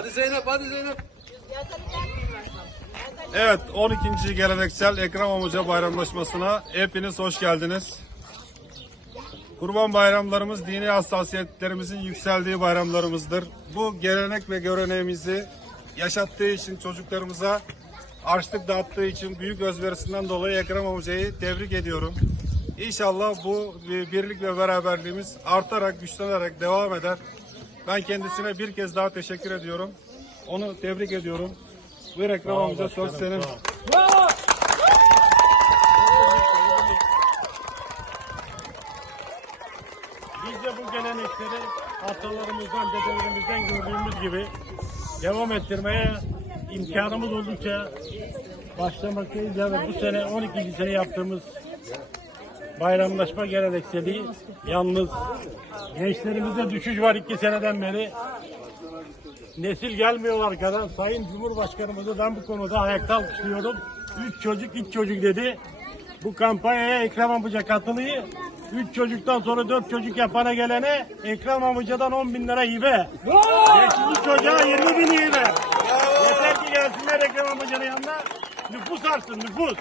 Hadi Zeynep, hadi Zeynep. Evet 12. geleneksel Ekrem Amca bayramlaşmasına hepiniz hoş geldiniz. Kurban bayramlarımız dini hassasiyetlerimizin yükseldiği bayramlarımızdır. Bu gelenek ve göreneğimizi yaşattığı için çocuklarımıza harçlık dağıttığı için büyük özverisinden dolayı Ekrem Amca'yı tebrik ediyorum. İnşallah bu birlik ve beraberliğimiz artarak, güçlenerek devam eder. Ben kendisine bir kez daha teşekkür ediyorum. Onu tebrik ediyorum. Buyur Ekrem amca söz senin. Biz de bu gelenekleri atalarımızdan, dedelerimizden gördüğümüz gibi devam ettirmeye imkanımız oldukça başlamaktayız. Yani bu sene 12. sene yaptığımız bayramlaşma gelenekseli yalnız gençlerimizde düşüş var iki seneden beri. Nesil gelmiyor arkadan. Sayın Cumhurbaşkanımızı ben bu konuda ayakta alkışlıyorum. Üç çocuk, iç çocuk dedi. Bu kampanyaya Ekrem amca katılıyı. Üç çocuktan sonra dört çocuk yapana gelene Ekrem amcadan 10 bin lira hibe. Beşinci çocuğa 20 bin hibe. Yeter ki gelsinler Ekrem amcanın yanına. Nüfus artsın nüfus.